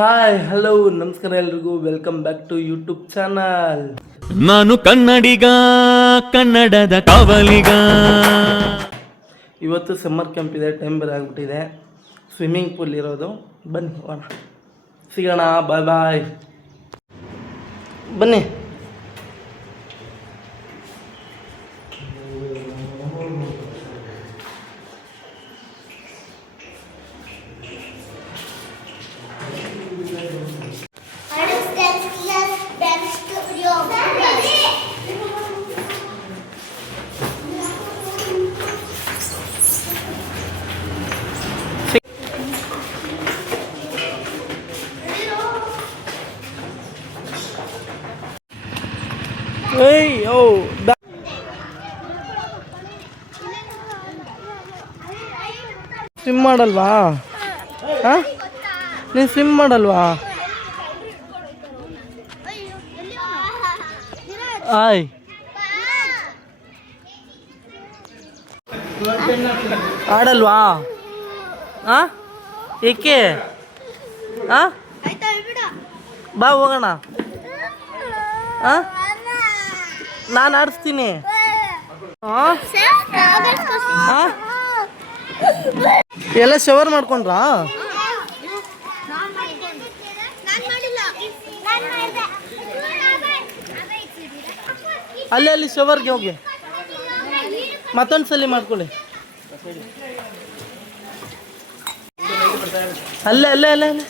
Hi hello ನಮಸ್ಕಾರ ಎಲ್ರಿಗೂ welcome back to YouTube channel. ನಾನು ಕನ್ನಡಿಗ, ಕನ್ನಡದ ಕಾವಲಿಗ. ಇವತ್ತು ಸಮ್ಮರ್ ಕ್ಯಾಂಪ್ ಇದೆ, ಟೈಮ್ ಬೇರೆ ಆಗಿಬಿಟ್ಟಿದೆ. ಸ್ವಿಮ್ಮಿಂಗ್ ಪೂಲ್ ಇರೋದು. ಬನ್ನಿ ಹೋಗೋಣ, ಸಿಗೋಣ. ಬಾಯ್ ಬಾಯ್, ಬನ್ನಿ. ಏಯ್ ಓ ಸ್ವಿಮ್ ಮಾಡಲ್ವಾ? ಹಾಂ, ನೀನು ಸ್ವಿಮ್ ಮಾಡಲ್ವಾ? ಆಯ್ ಆಡಲ್ವಾ? ಹಾಂ, ಏಕೆ? ಹಾಂ, ಬಾ ಹೋಗೋಣ. ಹಾಂ, ನಾನು ಆಡಿಸ್ತೀನಿ. ಎಲ್ಲ ಶವರ್ ಮಾಡ್ಕೊಂಡ್ರಾ? ಅಲ್ಲಿ ಶವರ್ಗೆ ಹೋಗಿ ಮತ್ತೊಂದು ಸಲ ಮಾಡ್ಕೊಳ್ಳಿ. ಅಲ್ಲೇ ಅಲ್ಲೇ ಅಲ್ಲೇ ಅಲ್ಲೇ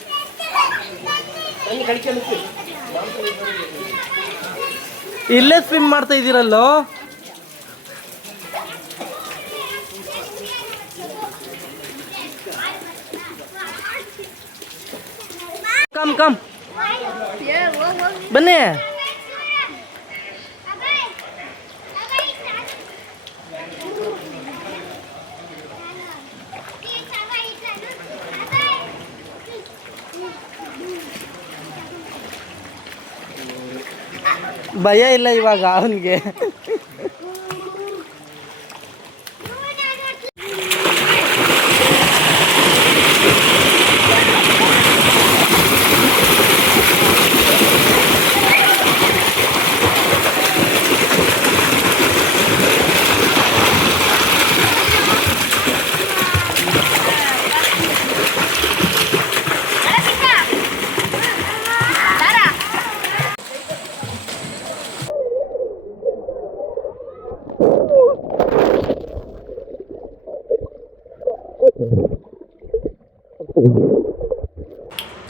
ಇಲ್ಲೇ ಸ್ವಿಮ್ ಮಾಡ್ತಾ ಇದ್ದೀರಲ್ಲೋ. ಕಮ್ ಕಮ್ ಬನ್ನಿ. ಭಯ ಇಲ್ಲ ಇವಾಗ ಅವನಿಗೆ.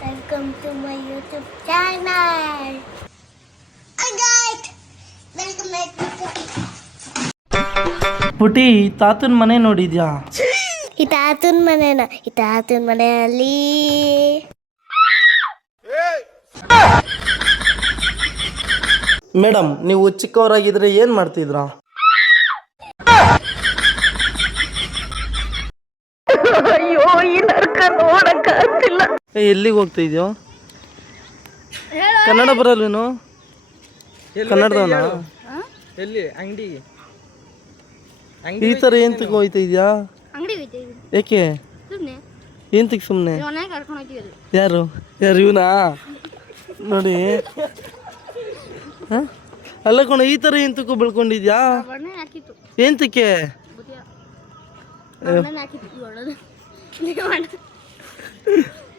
Welcome to my YouTube channel. Hi guys, welcome back to. ಪುಟಿ, ತಾತನ ಮನೆ ನೋಡಿದ್ಯಾ? ಈ ತಾತನ ಮನೆನ, ಈ ತಾತನ ಮನೆಯಲ್ಲಿ ಮೇಡಮ್, ನೀವು ಚಿಕ್ಕವರಾಗಿದ್ರೆ ಏನು ಮಾಡ್ತಿದ್ರಾ? ಅಯ್ಯೋ, ಈ ನರ್ಕ ನೋಡಕ್ಕಾಗ್ತಿಲ್ಲ. ಎಲ್ಲಿಗೆ ಹೋಗ್ತಾ ಇದೆಯೋ? ಕನ್ನಡ ಬರಲ್ವೇನು? ಕನ್ನಡದವನ? ಎಲ್ಲಿ ಅಂಗಡಿ? ಈ ಥರ ಏಂತಕ್ಕೆ ಹೋಯ್ತಾ ಇದೆಯಾ? ಯಾಕೆ? ಏಂತಕ್ಕೆ ಸುಮ್ಮನೆ? ಯಾರು ಯಾರು ಇವನಾ? ನೋಡಿ, ಹಾಂ, ಅಲ್ಲ ಕಣ, ಈ ಥರ ಏಂತಕ್ಕೂ ಬೆಳ್ಕೊಂಡಿದ್ಯಾ? ಏಂತಕ್ಕೆ?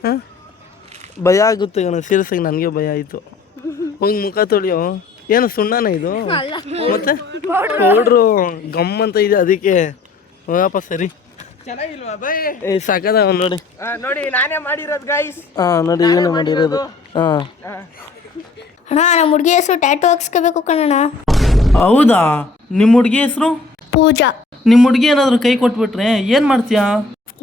ಹಾಂ, ಭಯ ಆಗುತ್ತೆ ಕಣ, ಸೀರಿಯಸ್ ಆಗಿ ನನಗೆ ಭಯ ಆಯಿತು. ಹೋಗಿ ಮುಖ ತೊಳಿಯೋ. ಏನು ಸುಣ್ಣನ ಇದು? ಮತ್ತೆ ಪೌಡ್ರು ಗಮ್ಮಂತ ಇದೆ, ಅದಕ್ಕೆ ಹೋಗಪ್ಪ. ಸರಿ, ಚೆನ್ನಾಗಿಲ್ವಾ ಬೈ? ಏ ಸಾಕದ ನೋಡಿ. ನೋಡಿ, ನಾನೇ ಮಾಡಿರೋದು ಗೈಸ್. ಹಾಂ, ನೋಡಿ ಇವನೇ ಮಾಡಿರೋದು. ಹಾಂ, ಅಣ್ಣ, ನಮ್ಮ ಹುಡುಗಿ ಹೆಸರು ಟ್ಯಾಟೂ ಹಾಕ್ಸ್ಕೋಬೇಕು ಕಣಣ್ಣ. ಹೌದಾ? ನಿಮ್ಮ ಹುಡುಗಿ ಹೆಸರು ಪೂಜಾ. ನಿಮ್ಮ ಹುಡುಗಿ ಏನಾದರೂ ಕೈ ಕೊಟ್ಬಿಟ್ರೆ ಏನು ಮಾಡ್ತೀಯಾ?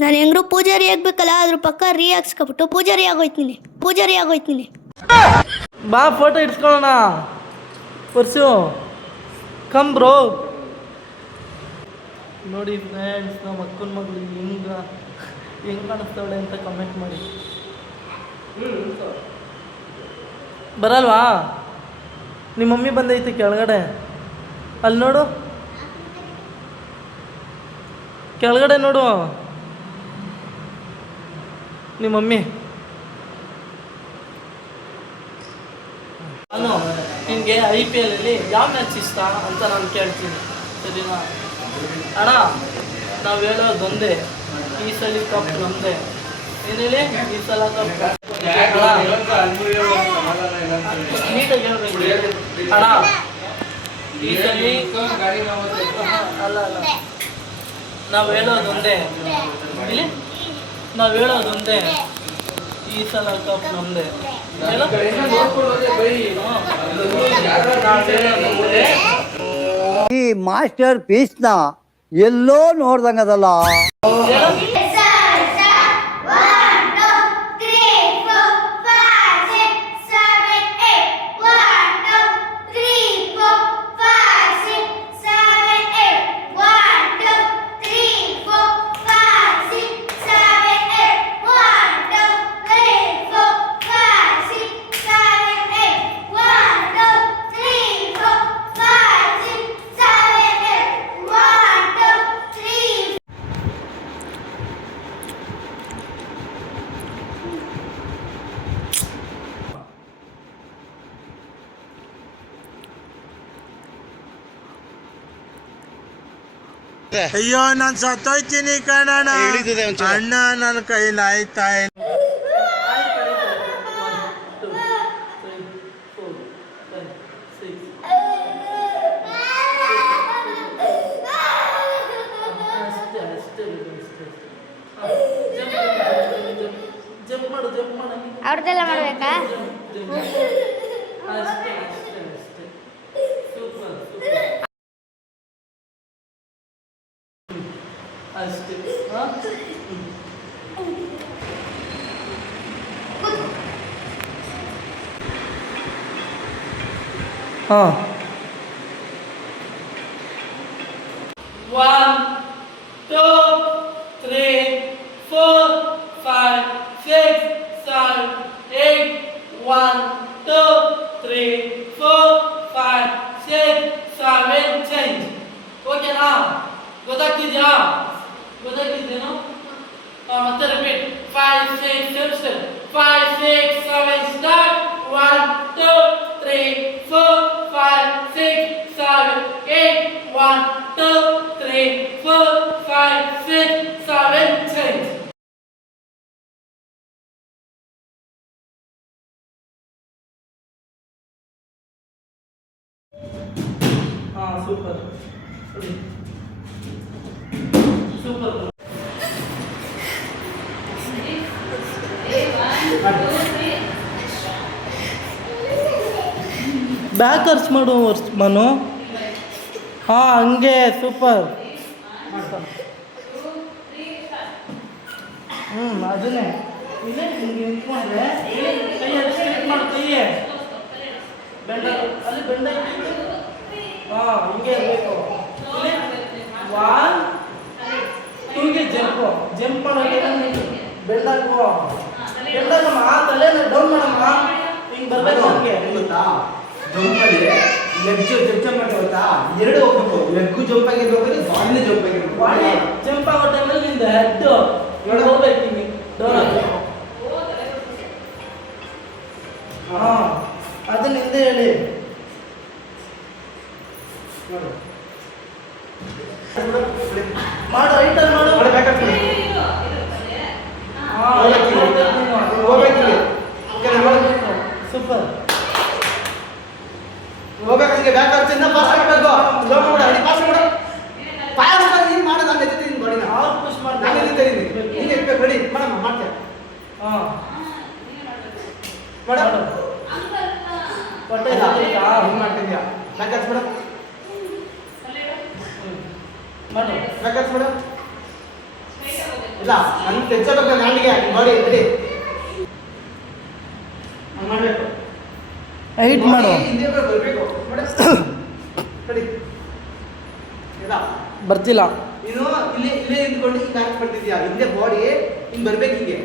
ನಾನು ಹೆಂಗ್ರು ಪೂಜಾರಿ ಆಗ್ಬೇಕಲ್ಲ, ಅದ್ರ ಪಕ್ಕ ರೀ ಹಾಕ್ಸ್ಕೊಬಿಟ್ಟು ಪೂಜಾರಿ ಆಗೋಯ್ತೀನಿ. ಬಾ, ಫೋಟೋ ಇಡ್ಸ್ಕೊಳ್ಳೋಣ. Parsu, come bro. ನೋಡಿ ಫ್ರೆಂಡ್ಸ್, ನಮ್ಮ ಅಕ್ಕನ ಮಗಳು ಹೆಂಗೆ ಕಾಣಿಸ್ತಾವಳೆ ಅಂತ ಕಮೆಂಟ್ ಮಾಡಿ. ಬರಲ್ವಾ? ನಿಮ್ಮ ಮಮ್ಮಿ ಬಂದೈತೆ ಕೆಳಗಡೆ, ಅಲ್ಲಿ ನೋಡು. ಕೆಳಗಡೆ ನೋಡು ನಿಮ್ಮ ಮಮ್ಮಿ. ನಾನು ನಿನಗೆ IPL ಅಲ್ಲಿ ಯಾವ ಮ್ಯಾಚ್ ಇಷ್ಟ ಅಂತ ನಾನು ಕೇಳ್ತೀನಿ, ಸರಿನಾ? ಅಣ್ಣ, ನಾವು ಹೇಳೋದೊಂದೇ, ಈ ಸಲ ಕಪ್ ನಮ್ಮದೇ. ಏನು ಹೇಳಿ? ಈ ಸಲ ಕಪ್ ನೀಟಾಗಿ ಹೇಳ್ಬೇಕು ಅಣ್ಣ. ಈ ಸಲ ಅಲ್ಲ ನಾವು ಹೇಳೋದೊಂದೇ, ಇಲ್ಲಿ ನಾವು ಹೇಳೋದೊಂದೇ, ಈ ಸಲ ಕಪ್ ನಮ್ಮದೇ. ಈ ಮಾಸ್ಟರ್ ಪೀಸ್ನ ಎಲ್ಲೋ ನೋಡ್ದಂಗದಲ್ಲ. ಅಯ್ಯೋ ನಾನು ಸತ್ತೋಯ್ತೀನಿ ಕಣಣ್ಣ, ಅಣ್ಣ ನನ್ನ ಕೈಲಿ ಆಯ್ತಾ ಇಲ್ಲ. ಅವ್ರದ್ದೆಲ್ಲ ಮಾಡ್ಬೇಕಾ? ಅಷ್ಟೇ. ಹಾಂ 1 2 3 4 5 6 7 8 1 2 3 4 5 6 7 ಚೇಂಜ್. ಓಕೆನಾ? ಗೊತ್ತಾಗ್ತಿದ್ಯಾ? ಗೊತ್ತಾಗ್ತಿದ್ದೇನು? ಮತ್ತೆ repeat. 5 6 7 5 6 7 start. 1 2 3 4 5 6 7 8 1 2 3 4 5 6 7 change. Super super. Back ಖರ್ಚು ಮಾಡು ಮನು. ಹಾಂ, ಹಂಗೆ ಸೂಪರ್. ಅದನ್ನೇ ಇಲ್ಲೇ ಹಿಂಗೆ ನಿಂತ್ಕೊಂಡ್ರೆ ಕೈಯಲ್ಲಿ ಸ್ಟ್ರೇಟ್ ಮಾಡು, ಕೈಯೇ ಬೆಂಡ, ಅಲ್ಲಿ ಬೆಂಡ. ಹಾಂ, ಹಿಂಗೆ ಇರಬೇಕು. ಇಲ್ಲಿ 1 2ಗೆ ಜಂಪ್ ಮಾಡೋಕೆ ಬೆಂಡಾಗುವ ಬೆಂಡಾಗಮ್ಮ. ತಲೆನ ಡೌನ್ ಮಾಡಮ್ಮ, ಹಿಂಗೆ ಬರ್ಬೇಕು. ನಮಗೆ ಗೊತ್ತಾ, ಜಂಪಲ್ಲಿ ಲೆಗ್ ಜಂಪ್ ಮಾಡ್ತಾ ಎರಡು ಹೋಗ್ಬೇಕು. ಲೆಗ್ಗು ಜಂಪ್ ಆಗಿರ್ಬೇಕು, ಬಾಡಿನೇ ಜಂಪ್ ಆಗಿರ್ಬೇಕು. ಬಾಡಿ ಜಂಪ್ ಆಗೋ ಟೈಮಲ್ಲಿ ನಿಂದ ಹೆಡ್ ಹೋಗ್ಬೇಕು, ಹಿಂಗೆ ಡೌನ್ ಆಗಬೇಕು. ಹಾಂ, ಅದನ್ನ ಹಿಂದೆ ಹೇಳಿ ಮಾಡು. ಐಟಲ್ ಮಾಡು. ಸೂಪರ್. ಹೋಗ್ಬೇಕಂಗೆ ಬ್ಯಾಕ್ ಆಗ್ತಿಂದ ಪಾಸ್ ಮಾಡಬೇಕು. ಸ್ಲೋ ಮಾಡು, ಅಡಿ ಪಾಸ್ ಮಾಡು. ಪಾಸ್ ಮಾಡಿ ನೀನು ಮಾಡು, ನಾನು ಎತ್ತೀನಿ ಬಾಡಿನ. ಅವ್ರು ಪುಷ್ ಮಾಡಿ ನಾನು ಎತ್ತೀನಿ, ನೀನು ಎತ್ಬೇಕು. ರೆಡಿ ಮಾಡಮ್ಮ, ಮಾಡ್ತೇವೆ. ಹಾಂ, ಮಾಡು. ಹೊಟ್ಟೆ ಹಿಂಗೆ ಮಾಡ್ತಿದ್ಯಾ? ಬ್ಯಾಕ್ ಹಾಕ್ಸ್ಬಿಡು, ಮಾಡು. ಬ್ಯಾಕ್ ಹಾಕ್ಸ್ಬಿಡು. ಇಲ್ಲ, ನನ್ನ ತೆಚ್ಚಬೇಕು ನಾಳಿಗೆ ಬಾಡಿ. ರೆಡಿ ಹಂಗೆ ಮಾಡಬೇಕು. ಹೈಟ್ ಮಾಡು. ಹಿಂದೆ ಬರಬೇಕು. ರೆಡಿ ಇಲ್ಲ ಬರ್ತಿಲ್ಲ. ನೀನು ಇಲ್ಲೇ ನಿಂತ್ಕೊಂಡು ಹಿಂಗೆ ಹಾಕ್ಬಿಡ್ತಿದ್ಯಾ. ಹಿಂದೆ ಬಾಡಿ ಹಿಂಗೆ ಬರ್ಬೇಕು. ಹಿಂಗೆ